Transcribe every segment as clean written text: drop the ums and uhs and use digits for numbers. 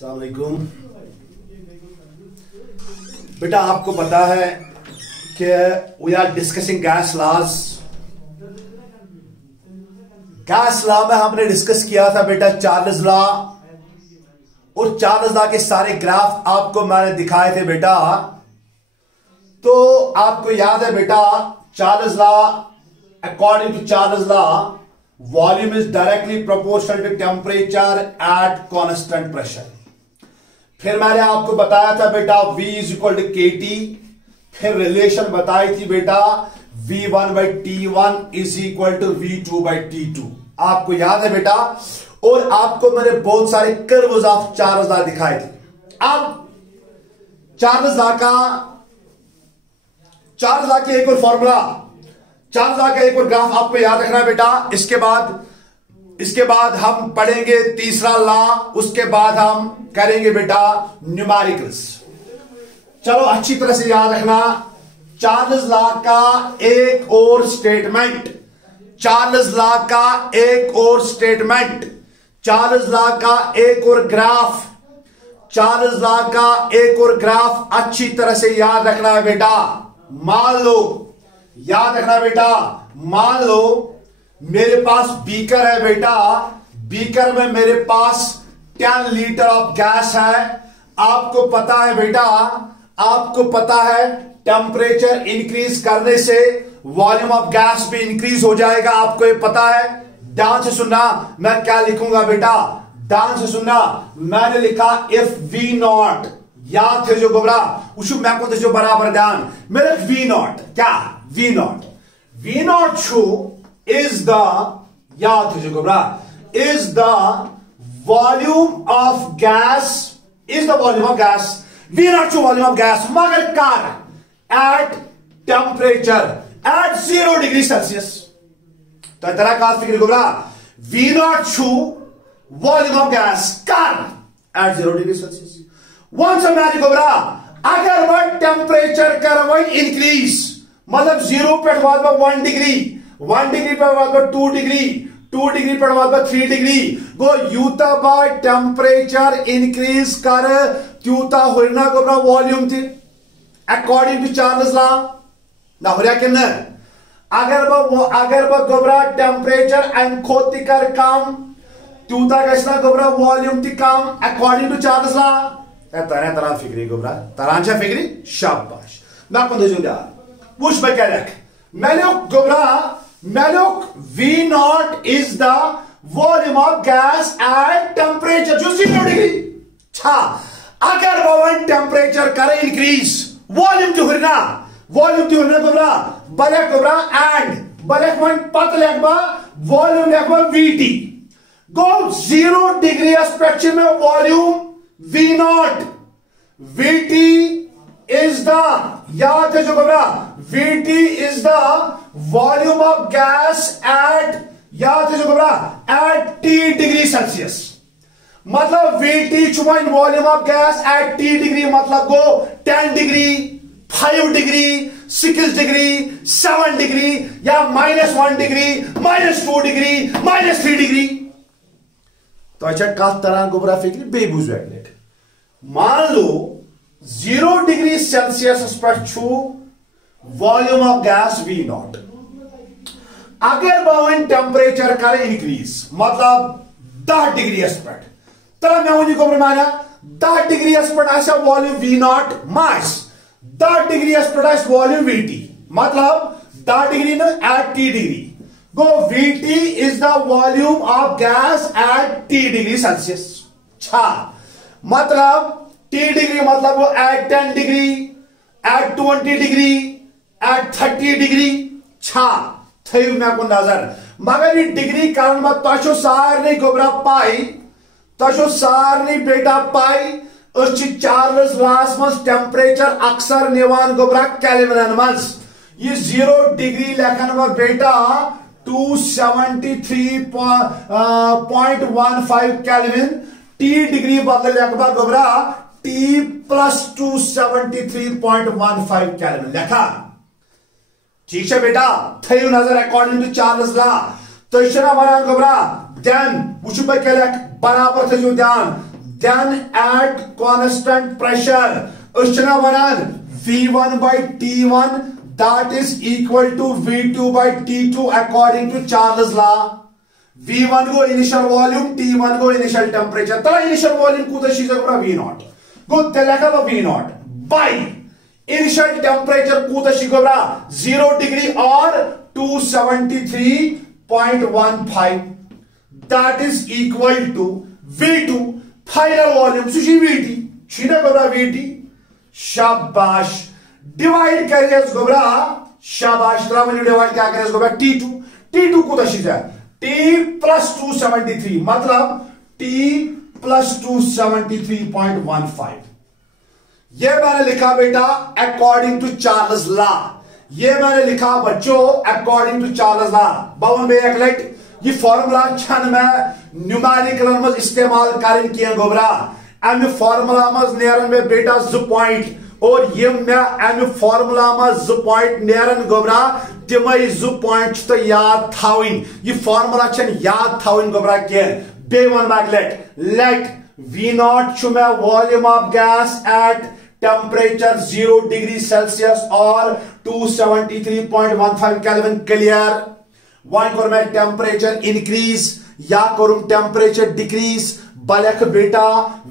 अस्सलाम वालेकुम। बेटा आपको पता है कि we are discussing gas laws. Gas law में हमने डिस्कस किया था बेटा चार्ल्स लॉ, और चार्ल्स लॉ के सारे ग्राफ आपको मैंने दिखाए थे बेटा। तो आपको याद है बेटा Charles law, according to Charles law volume is directly proportional to temperature at constant pressure. फिर मैंने आपको बताया था बेटा V is equal to KT। फिर रिलेशन बताई थी बेटा V1/T1 is equal to V2/T2। आपको याद है बेटा। और आपको मैंने बहुत सारे कर्व्स ऑफ चार्ल्स लॉ दिखाए थे। अब चार्ल्स लॉ की एक और फॉर्मूला, चार्ल्स लॉ का एक और ग्राफ आपको याद रखना है बेटा। इसके बाद हम पढ़ेंगे तीसरा लॉ, उसके बाद हम करेंगे बेटा न्यूमेरिकल्स। चलो अच्छी तरह से याद रखना। चार्ल्स लॉ का एक और स्टेटमेंट, चार्ल्स लॉ का एक और स्टेटमेंट, चार्ल्स लॉ का एक और ग्राफ, चार्ल्स लॉ का एक और ग्राफ अच्छी तरह से याद रखना है बेटा। मान लो, याद रखना बेटा, मान लो मेरे पास बीकर है बेटा। बीकर में मेरे पास 10 लीटर ऑफ गैस है। आपको पता है बेटा, आपको पता है टेम्परेचर इंक्रीज करने से वॉल्यूम ऑफ गैस भी इंक्रीज हो जाएगा। आपको ये पता है। ध्यान से सुनना, मैं क्या लिखूंगा बेटा, ध्यान से सुनना। मैंने लिखा इफ V0, याद थे जो गोबरा उस मैं को जो बराबर ध्यान मेरे V0 क्या V0 छू is the, याद है जो गोबरा, is the volume of gas, is the volume of gas, V0 छू volume of gas, मगर car at temperature at 0 degree Celsius। तो तेरा काल फिक्र गोबरा, V0 छू volume of gas car at 0 degree Celsius। once a मैंने गोबरा अगर वह टेम्परेचर कर वह इंक्रीज, मतलब 0 पे 1 डिग्री, 1 डिग्री पे 2 डिग्री, 2 डिग्री पे 3 degree go Utah by temperature increase कर त्यूता होना गोबरा वॉल्यूम थी अकॉर्डिंग टू चार्ल्स लॉ ना हो रहा कि न। अगर वो गोबरा टेम्परेचर एंखोती कर कम त्यूता गसना गोबरा वॉल्यूम थी कम अकॉर्डिंग टू चार्ल्स लॉ। तरह फिक्री गोबरा तरह फिक्री शाबाश ना को पुश में क्या रख malloc Gobra malloc V0 is the volume of gas at temperature जो 0 डिग्री छा। अगर वो टेम्परेचर करे इंक्रीज वॉल्यूम जो होना गोबरा बले गोबरा एंड बले पत लेखबा वॉल्यूम लेखबा VT गो 0 डिग्री एस्पेक्ट में volume V0 VT is the, याद है जो गोबरा, VT is the volume of gas at, याद है जो गोबरा, at T degree Celsius। मतलब VT चुमाइन volume of gas at T degree, मतलब गो 10 डिग्री, 5 डिग्री, 6 डिग्री, 7 डिग्री या -1 डिग्री, -2 डिग्री, -3 डिग्री। तो अच्छा कथ तरह गोबरा फिक्र बेबूज वेगनेट। मान लो 0 डिग्री सेल्सियस पर छू वॉल्यूम ऑफ गैस V0। अगर बावन टेम्परेचर करे इंक्रीज, मतलब 10 डिग्री एस्पेक्ट, तब मैं उन्हीं को माना 10 डिग्री एस्पेक्ट ऐसा वॉल्यूम V0 मास 10 डिग्री एस्पेक्ट वॉल्यूम VT, मतलब 10 डिग्री न एट T डिग्री गो VT is the volume of gas at T degree Celsius छा। मतलब T डिग्री मतलब वो at 10 degree, at 20 degree, at 30 degree छा थे मैं को नजर। मगर ये डिग्री कारण मत तो सारनी गोबरा पाई, तो सारनी बेटा पाई चार्ल्स लॉस मज टेम्परेचर अक्सर निवान गोबरा केल्विन मज। ये 0 डिग्री लेखन में बेटा 273.15 केल्विन, T डिग्री बदल लेखबा गोबरा T प्लस 273.15 केल्विन लेखा। ठीक है बेटा, थे नजर अकॉर्डिंग टू चार्ल्स लॉ। तो वन गोबरा देन वो बराबर थे ध्यान then at constant pressure उष्णा वनान V1 by T1 that is equal to V2 by T2 according to Charles law. V1 go initial volume, T1 go initial temperature. तला initial volume कूदा शीज़ गबरा V0 go तेलका वा V0 by initial temperature कूदा she's Gabra 0 degree or 273.15 that is equal to V2 final volume सुशी VT शीना गबरा VT शाबाश divide करें गोबरा शाबाश त्रावली डिवाइड क्या करें गोबरा T2 को दशीज है T plus 273 मतलब T plus 273.15 ये मैंने लिखा बेटा अकॉर्डिंग टू चार्ल्स लॉ ये मैंने लिखा बच्चों अकॉर्डिंग टू चार्ल्स लॉ बावन बे एक लाइट ये फॉर्मूला छन में न्यूमेरिकल में इस्तेमाल करें किया गोबरा अम फॉर्मूला में नेरन में बेटा 2 पॉइंट और ये मैं अम फॉर्मूला में 2 पॉइंट नेरन गोबरा तिमय 2 पॉइंट तो याद थाविन ये फॉर्मूला छन याद थाविन गोबरा के बे वन बैक लेट V0 छु मैं volume of gas at temperature 0 degree Celsius और 273.15 केल्विन क्लियर वन कर मैं टेम्परेचर इंक्रीज या करूं टेम्परेचर डिक्रीज बलख बेटा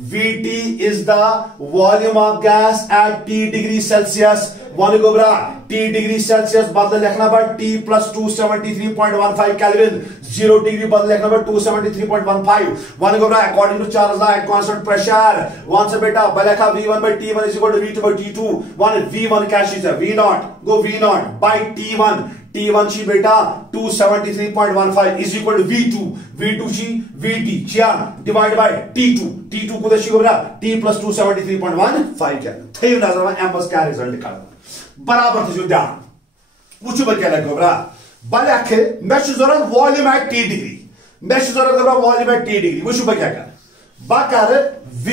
Vt is the volume of gas at T degree Celsius one Gobra T degree Celsius बदल लिखना पर T plus 273.15 केल्विन 0 डिग्री बदल लिखना पर 273.15 वन गोबरा according to Charles law constant pressure वन से बेटा बलखा V1 by T1 is equal to V2 by T2 वन V1 क्या चीज है V0 go V0 by T1 ची बेटा 273.15 is equal to V2 ची VT chia divide by T2 को दशी गोबरा T plus 273.15 क्या थे नजर में एम बस क्या रिजल्ट निकालना बराबर थे जो ध्यान पूछो बच्चा लग गोबरा बल आखे मैं जरूरत वॉल्यूम एट T डिग्री मैं जरूरत गोबरा वॉल्यूम एट T डिग्री पूछो बच्चा कर बाकर V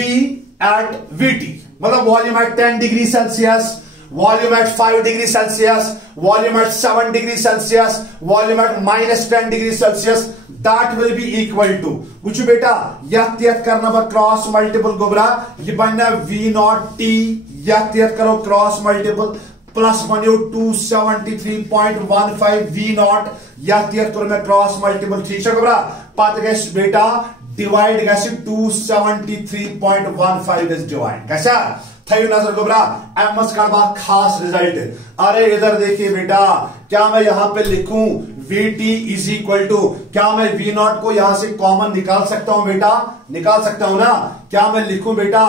एट VT मतलब volume at 10 degree Celsius volume at 5 degree Celsius, volume at 7 degree Celsius, volume at minus 10 degree Celsius, that will be equal to कुछ बेटा यह करना पर क्रॉस मल्टीपल गोबरा ये बनना V0T यह करो क्रॉस मल्टीपल प्लस बनो 273.15 V0 यह करो मैं क्रॉस मल्टीपल ठीक है गोबरा पत गए बेटा डिवाइड गए 273.15 इज डिवाइड कैसा थयु नजर गोबरा एमएस का खास रिजल्ट अरे इधर देखिए बेटा क्या मैं यहां पे लिखूं Vt इज इक्वल टू क्या मैं V0 को यहां से कॉमन निकाल सकता हूं बेटा निकाल सकता हूं ना क्या मैं लिखूं बेटा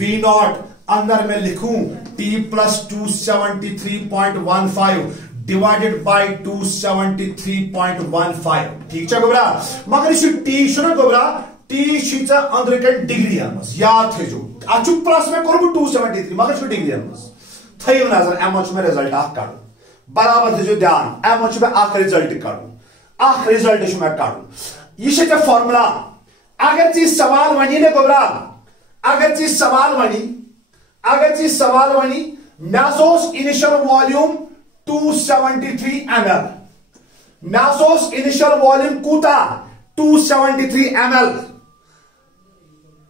V0 अंदर में लिखूं T plus 273.15 डिवाइडेड बाय 273.15 ठीक है गोबरा मगर इस T शुरू गोबरा T शीचा अंदर के डिग्री आमस याद थे जो अचु प्लस में करूं 273 मगर छु डिग्री आमस थयो नजर एमएच में रिजल्ट आ काढू बराबर थे जो ध्यान एमएच में आखिरी रिजल्ट काढू आखिरी रिजल्ट छु मैं काढू ये छे फार्मूला अगर चीज सवाल वनी ने गोबरा अगर चीज सवाल वनी मैसोस इनिशियल वॉल्यूम 273 ml मैसोस इनिशियल वॉल्यूम कूता 273 ml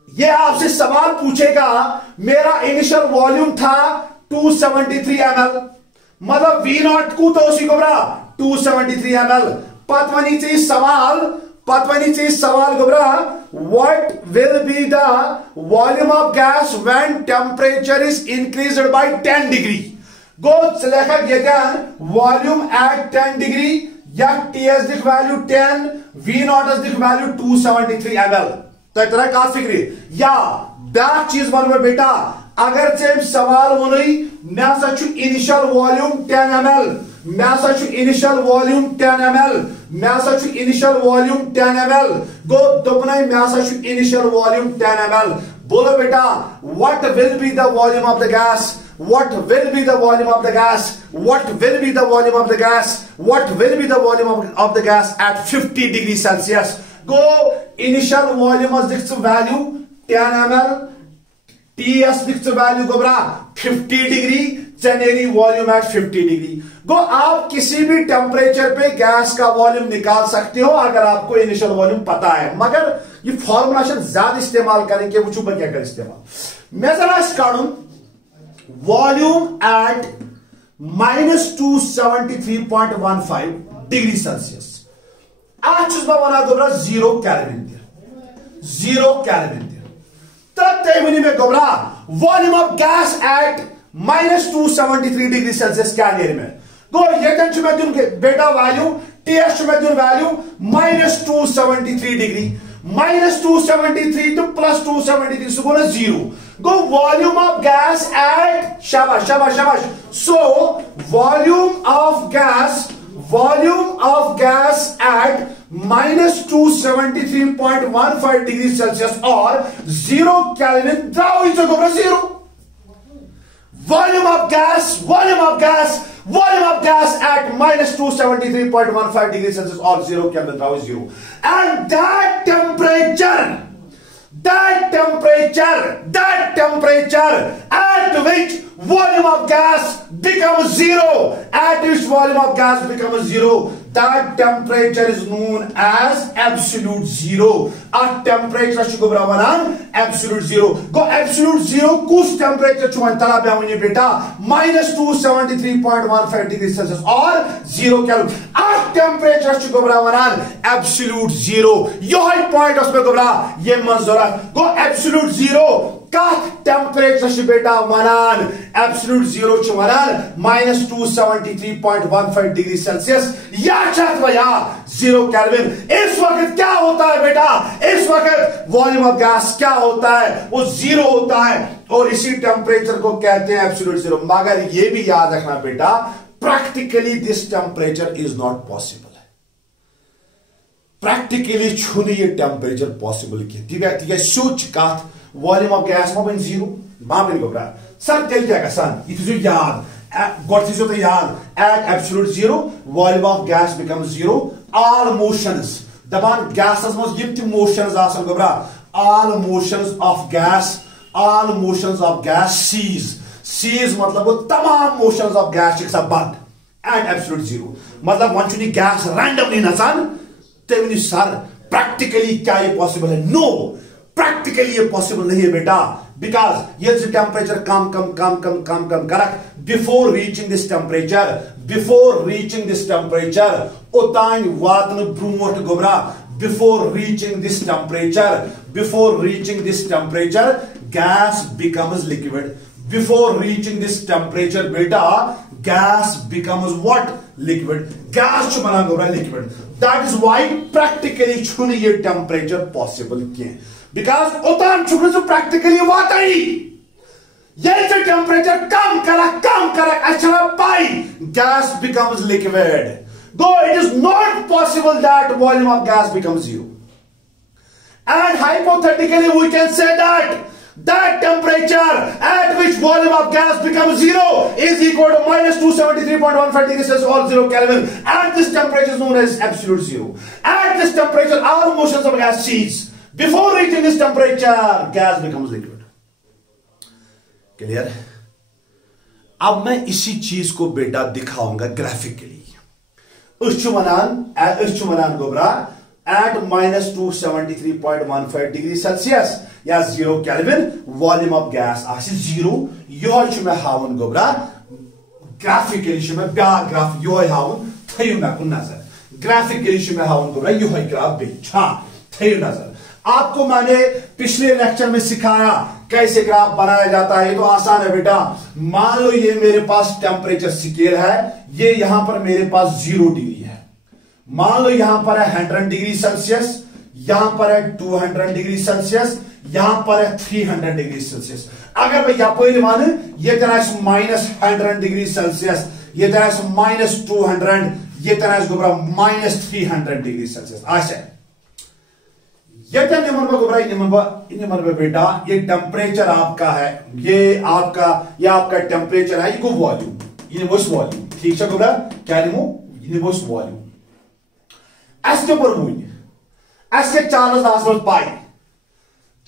ये आपसे सवाल पूछेगा मेरा इनिशियल वॉल्यूम था 273 ml मतलब V0 को तो उसी गोबरा 273 ml पतवनी चाहिए सवाल गोबरा what will be the volume of gas when temperature is increased by 10 degree गो लेखा वॉल्यूम एट 10 डिग्री या टीएस दिख वैल्यू 10 V0 दिख वैल्यू 273 ml तो इतना का फिक्री या बैक चीज बन में बेटा अगर से सवाल वही मैं इनिशियल वॉल्यूम 10 ml मैं इनिशियल वॉल्यूम 10 ml मैं इनिशियल वॉल्यूम 10 ml गो दोपना मैं इनिशियल वॉल्यूम 10 ml बोलो बेटा what will be the volume of the gas What will be the volume of the gas? What will be the volume of the gas? What will be the volume of the gas at 50 degrees Celsius? Go initial volume as this value 10 ml. TS this value go bra 50 degree चेनेरी volume at 50 degree. गो आप किसी भी temperature पे gas का volume निकाल सकते हो अगर आपको इनिशियल वॉल्यूम पता है, मगर ये फॉर्मूला ज्यादा इस्तेमाल करेंगे, वो चुप क्या कर इस्तेमाल। मैं जरा काढूं वॉल्यूम एट -273.15 डिग्री सेल्सियस आज बना गोबरा 0 केल्विन दिया, 0 केल्विन दिया। तब तेमनी में गोबरा volume of gas eight -273 degree Celsius क्या नियर में गो ये में दिन बेटा वैल्यू टेस्ट में दिन value -273 degree, -273 to +273 so go to 0 go volume of gas at shabash shabash shabash so volume of gas at -273.15 degrees Celsius or 0 Kelvin now is go to 0 volume of gas at -273.15 degrees Celsius or 0 Kelvin now is 0 and that temperature at which volume of gas becomes 0, that temperature is known as absolute zero. A temperature should go absolute zero. Go absolute zero kus temperature chuman tala bawini beta -273.15 degrees Celsius or 0 Kelvin. A temperature should go absolute zero. Yohi point us pe go ye manzura go absolute zero का temperature से बेटा वनान absolute zero वनान -273.15 degree Celsius या छत भैया 0 kelvin. इस वक्त क्या होता है बेटा, इस वक्त वॉल्यूम ऑफ गैस क्या होता है, वो 0 होता है और इसी टेम्परेचर को कहते हैं एब्सोल्यूट जीरो। मगर ये भी याद रखना बेटा practically this temperature is not possible, practically छूने ये टेम्परेचर पॉसिबल की। ठीक है सोच का वॉल्यूम ऑफ गैस मा बन 0 मा बन गोब्रा सर तेल क्या गसान ये याद गोट तो याद at absolute 0 volume of gas becomes 0 all motions दबान गैसस मज यम ति मोशंस आसन गोब्रा all motions of gas cease मतलब वो तमाम मोशंस ऑफ गैस के सब बंद एट एब्सोल्यूट 0 मतलब वन छुनी गैस रैंडमली नसान तेमनी सर प्रैक्टिकली क्या ये पॉसिबल है, नो प्रैक्टिकली ये पॉसिबल नहीं है बेटा बिकॉज ये टेम्परेचर कम करक बिफोर रीचिंग दिस टेम्परेचर ओतान वातन ब्रोट गोबरा before reaching this temperature gas becomes liquid, before reaching this temperature बेटा gas becomes what liquid, gas बना गोबरा liquid. That is why practically छुने ये टेम्परेचर पॉसिबल किए बिकॉज उतान छुने से प्रैक्टिकली वाता ही ये टेम्परेचर कम करा अच्छा पाई gas becomes liquid though it is not possible that volume of gas becomes 0 and hypothetically we can say that temperature at which volume of gas becomes 0 is equal to -273.15 degrees Celsius or 0 Kelvin, and this temperature is known as absolute zero. At this temperature all motions of gas cease. Before reaching this temperature gas becomes liquid. Clear? अब मैं इसी चीज को बेटा दिखाऊंगा graphically. उश्चुमनान Gobra at -273.15 degree Celsius या 0 kelvin volume of gas आसी 0 यो मैं हावन गोबरा ग्राफिकली मैं ब्या ग्राफ यो हावन थयु मैं नजर ग्राफिकली मैं हावन गोबरा यो ग्राफ बे थयु नजर। आपको मैंने पिछले लेक्चर में सिखाया कैसे ग्राफ बनाया जाता है, ये तो आसान है बेटा। मान लो ये मेरे पास टेम्परेचर स्केल है, ये यहां पर मेरे पास 0 डिग्री है, मान लो यहां पर है 100 डिग्री सेल्सियस, यहां पर है 200 डिग्री सेल्सियस, यहां पर है 300 डिग्री सेल्सियस। अगर मैं यह मान ये तरह -100 डिग्री सेल्सियस, ये तरह -200, ये तरह -300 डिग्री सेल्सियस। अच्छा ये बेटा ये टेम्परेचर आपका है, ये आपका टेम्परेचर है, ये को वॉल्यूम ठीक है गोबरा क्या वॉल्यूम ऐसे चार्ज पाई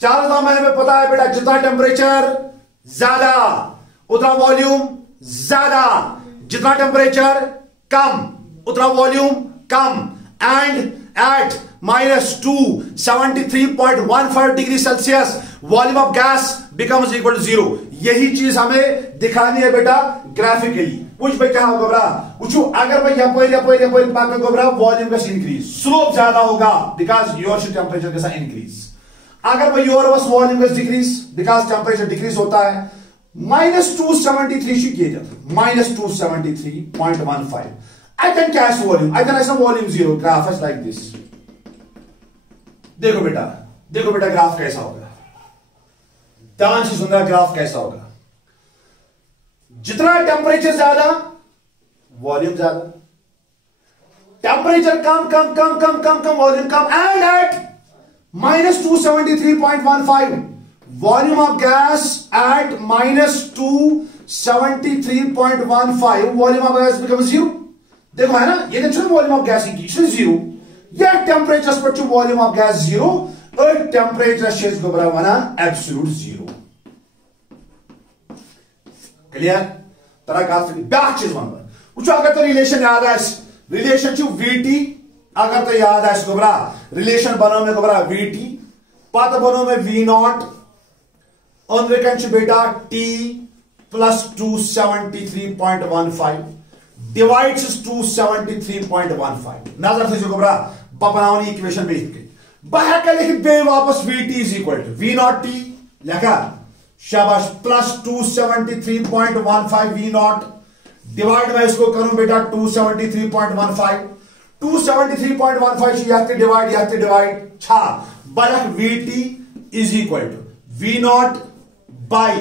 चार्ज हमें पता है बेटा जितना टेम्परेचर ज्यादा उतना वॉल्यूम ज्यादा, जितना टेम्परेचर कम उतना वॉल्यूम कम, and at -273.15 degree Celsius volume of gas becomes equal to 0। यही चीज हमें दिखानी है बेटा ग्राफिकली। कुछ भाई क्या होगा बरा, अगर भाई यपर पाक गोबरा वॉल्यूम का इंक्रीज, स्लोप ज्यादा होगा बिकॉज योर टेम्परेचर के साथ इंक्रीज। अगर भाई योर बस वॉल्यूम का डिक्रीज बिकॉज टेम्परेचर डिक्रीज होता है, -273 किए जाते, -273.15। I can guess volume. I can assume volume 0. Graph is like this. देखो बेटा ग्राफ कैसा होगा, ध्यान से सुनना, ग्राफ कैसा होगा। जितना टेम्परेचर ज्यादा वॉल्यूम ज्यादा, टेम्परेचर कम वॉल्यूम कम, and at -273.15 volume of gas at -273.15 volume of gas become 0। देखो है ना, ये वॉल्यूम ऑफ गैस इंक्रीज 0, या टेम्परेचर पर वॉल्यूम ऑफ गैस 0 और टेम्परेचर शेष गोबरा वना एब्सोल्यूट 0। क्लियर तरह का ब्याक चीज वन अगर तो रिलेशन याद है, रिलेशन वीटी, अगर तो याद है गोबरा रिलेशन बनो में गोबरा वीटी, पत बनो में V0 अंदर बेटा T प्लस 273.15 डिवाइड्स 273.15। नजर से गोबरा बपनावनी इक्वेशन में बह के लिखित बे वापस VT is equal to V0 T लिखा, शाबाश, प्लस 273.15 V0 डिवाइड में इसको करूं बेटा 273.15 डिवाइड छा बलक VT is equal to V0 by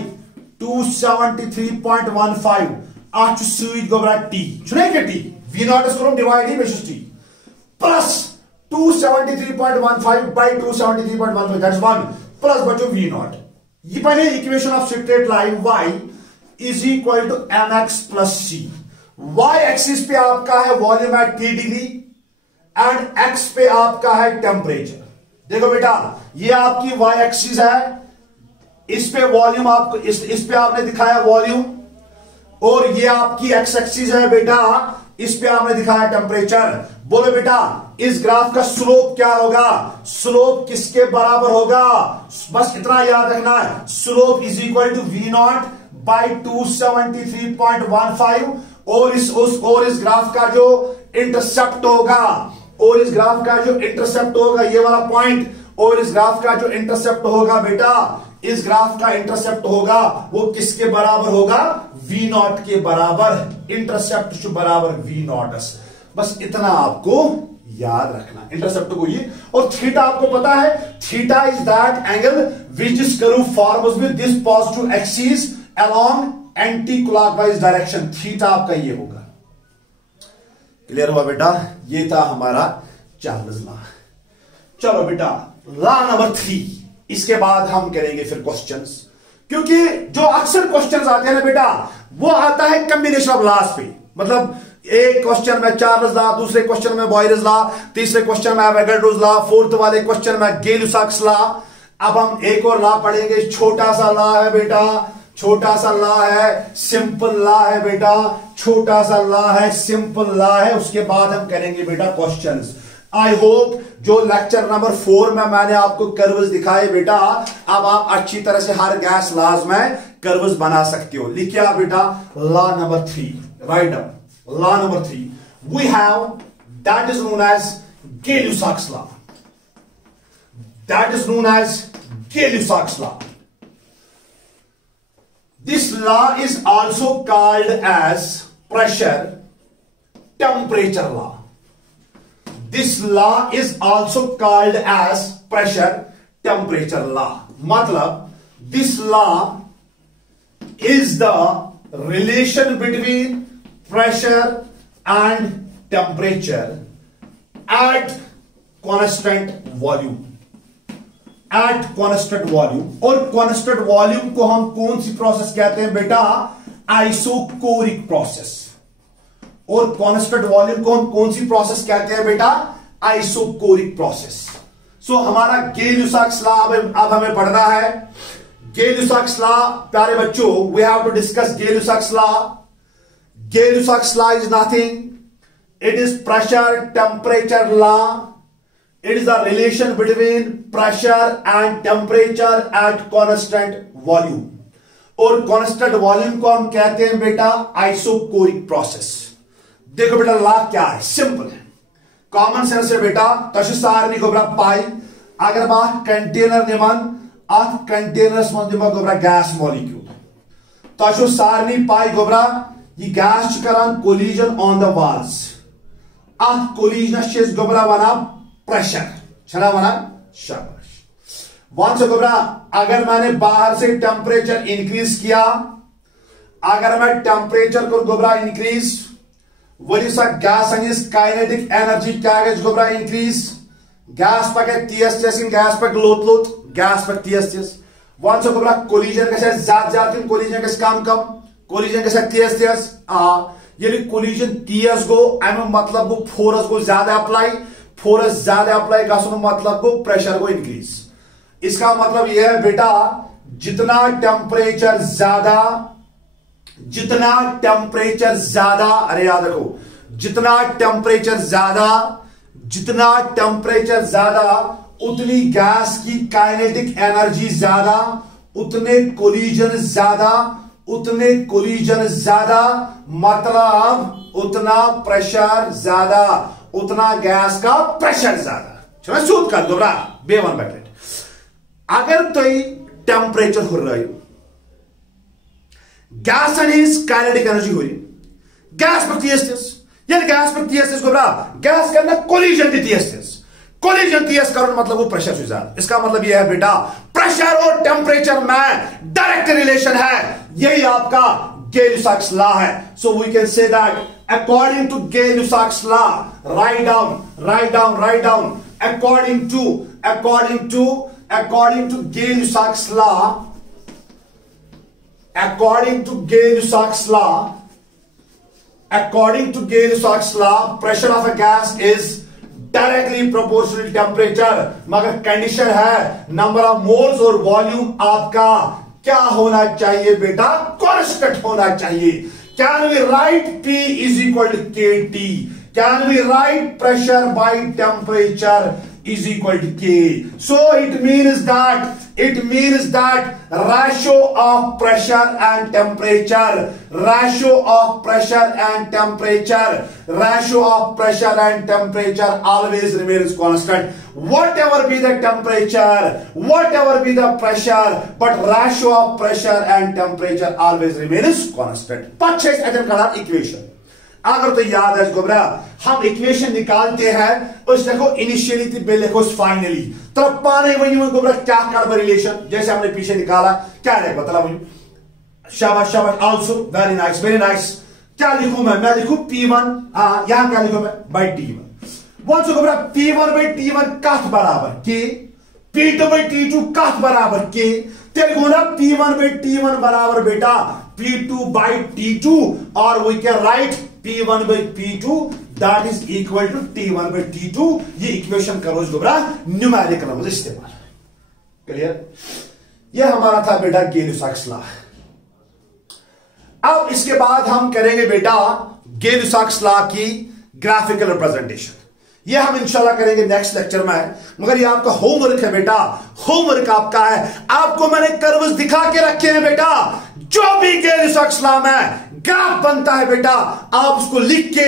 273.15 आज सुई गोबरा टी छुने के टी V0 इस करूं डिवाइड ही basis T plus 273.15 by 273.15 that's 1 plus बचो V0। ये पहले equation of straight line y is equal to mx plus c। y axis पे आपका है volume at T degree and x पे आपका है टेम्परेचर। देखो बेटा ये आपकी y एक्सिस है, इस पे वॉल्यूम आपको इस पे आपने दिखाया वॉल्यूम, और ये आपकी x एक्सिस है बेटा, इस पे आपने दिखाया टेम्परेचर। बोलो बेटा इस ग्राफ का स्लोप क्या होगा, स्लोप किसके बराबर होगा, बस इतना याद रखना है, slope is equal to V0 by 273.15 और इस ग्राफ का जो इंटरसेप्ट होगा, ये वाला पॉइंट, और इस ग्राफ का जो इंटरसेप्ट होगा बेटा, इस ग्राफ का इंटरसेप्ट होगा वो किसके बराबर होगा, V0 के बराबर, इंटरसेप्ट बराबर V0। बस इतना आपको याद रखना, इंटरसेप्ट को ये, और थीटा आपको पता है, theta is that angle which is curve forms with this positive axis along anti clockwise direction, theta आपका ये होगा। क्लियर हुआ बेटा, ये था हमारा चार्ल्स लॉ। चलो बेटा लॉ नंबर 3, इसके बाद हम करेंगे फिर क्वेश्चंस, क्योंकि जो अक्सर क्वेश्चंस आते हैं ना बेटा वो आता है कॉम्बिनेशन ऑफ लॉस पे, मतलब एक क्वेश्चन में चार्ल्स लॉ, दूसरे क्वेश्चन में बॉयल्स लॉ, तीसरे क्वेश्चन में एवोगाड्रोस लॉ, फोर्थ वाले क्वेश्चन में गै-लुसाक्स लॉ। अब हम एक और लॉ पढ़ेंगे, छोटा सा लॉ है बेटा, छोटा सा लॉ है, सिंपल लॉ है बेटा, छोटा सा लॉ है, सिंपल लॉ है। उसके बाद हम करेंगे बेटा क्वेश्चंस। आई होप जो लेक्चर नंबर 4 में मैंने आपको कर्व्स दिखाए बेटा, अब आप अच्छी तरह से हर गैस लॉज में कर्व्स बना सकते हो। लिखिए आप बेटा law number 3, right up law number 3 we have, that is known as Gay-Lussac's law, that is known as Gay-Lussac's law. This law is also called as pressure temperature law. This law is also called as pressure temperature law. मतलब this law is the relation between pressure and temperature at constant volume. At constant volume, और constant volume को हम कौन सी process कहते हैं बेटा, isochoric process. और constant volume को हम कौन सी प्रोसेस कहते हैं बेटा, आइसोकोरिक प्रोसेस। सो हमारा गै-लुसाक्स लॉ अब हमें पढ़ना है। गै-लुसाक्स लॉ प्यारे बच्चों, we have to discuss Gay-Lussac's law. Gay-Lussac's law is nothing. It is pressure temperature law. It is the relation between pressure and temperature at constant volume. और कांस्टेंट वॉल्यूम को हम कहते हैं बेटा आइसोकोरिक प्रोसेस. देखो बेटा लॉ क्या है, सिंपल है, कॉमन सेंस है बेटा. तशु सारनी गोबरा पाई अगर बात कंटेनर निमान अथ कंटेनर्स मन दिमा गोबरा गैस मॉलिक्यूल तशु सारनी पाई गोबरा ये गैस करान कोलिजन ऑन द वॉल्स. अथ कोलिजन शेस गोबरा वना प्रेशर छना वना शाबाश. वन से गोबरा अगर मैंने बाहर से टेम्परेचर इंक्रीज किया, अगर मैं टेम्परेचर को गोबरा इंक्रीज वही सा गैस काइनेटिक एनर्जी क्या गई गोबरा इंक्रीज. गैस पर तीस गैस पर लोत लोत गैस पर तीस वन से गोबरा कोलिजन कैसे ज्यादा कोलिजन कैसे कम कम कोलिजन कैसे तीस ये कोलिजन तीस गो अम मतलब गो फोर्स गो ज्यादा अप्लाई, फोर्स ज्यादा अप्लाई का मतलब गो प्रेशर को इंक्रीज. इसका मतलब यह है बेटा जितना टेम्परेचर ज्यादा अरे याद रखो जितना टेम्परेचर ज्यादा उतनी गैस की काइनेटिक एनर्जी ज्यादा, उतने कोलिजन ज्यादा मतलब उतना प्रेशर ज्यादा, उतना गैस का प्रेशर ज्यादा. चलो सूद कर दो बरा बेवन बैकेट. अगर तो टेम्परेचर हो रहा है गैस काइनेटिक एनर्जी हो रही गैस पर गैस पर गोबरा गैस करना कोलिजन तीस करो मतलब वो प्रेशर से ज्यादा. इसका मतलब यह है बेटा प्रेशर और टेम्परेचर में डायरेक्ट रिलेशन है. यही आपका Gay-Lussac's law है. So we can say that according to Gay-Lussac's law, write down according to Gay-Lussac's law, pressure of a gas is directly proportional to temperature. मगर कंडीशन है number of moles और volume आपका क्या होना चाहिए बेटा, constant होना चाहिए. Can we write P is equal to KT? Can we write pressure by temperature is equal to K? So it means that ratio of pressure and temperature always remains constant. Whatever be the temperature, whatever be the pressure, but ratio of pressure and temperature always remains constant. Purchase equation. अगर तो याद है गोबरा हम equation निकालते हैं उस देखो initially थी बेल देखो फाइनली तब पाने वही गोबरा क्या कर रिलेशन जैसे हमने पीछे निकाला क्या है बता वही. शाबाश आल्सो वेरी नाइस. क्या लिखूं मैं लिखूं P1 यहां क्या लिखूं मैं बाय T1. वन से गोबरा P1 बाय T1 कथ बराबर K, P2 बाय T2 कथ बराबर K. तेरे को ना P1 बाय T1 बराबर बेटा P2 बाय T2 और we can write P1 by P2 that is equal to T1 by T2. ये इक्वेशन करो गोबरा न्यूमेरिकल में इस्तेमाल. क्लियर. ये हमारा था बेटा Gay-Lussac's law. अब इसके बाद हम करेंगे बेटा Gay-Lussac's law की ग्राफिकल रिप्रेजेंटेशन. ये हम इंशाल्लाह करेंगे नेक्स्ट लेक्चर में. मगर ये आपका होमवर्क है बेटा, होमवर्क आपका है. आपको मैंने कर्व्स दिखा के रखे हैं बेटा. जो भी Gay-Lussac's law में ग्राफ बनता है बेटा आप उसको लिख के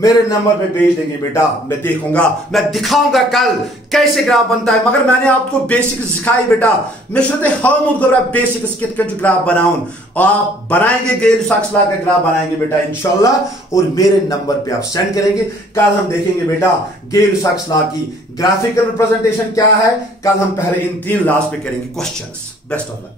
मेरे नंबर पे भेज देंगे बेटा. मैं देखूंगा, मैं दिखाऊंगा कल कैसे ग्राफ बनता है. मगर मैंने आपको बेसिक सिखाई बेटा. मैं सोचते हम बेसिक जो ग्राफ बनाऊं आप बनाएंगे Gay-Lussac's law का ग्राफ बनाएंगे बेटा इंशाल्लाह और मेरे नंबर पे आप सेंड करेंगे. कल हम देखेंगे बेटा Gay-Lussac's law की ग्राफिकल रिप्रेजेंटेशन क्या है. कल हम पहले इन 3 लॉज पे करेंगे क्वेश्चंस. Best of luck.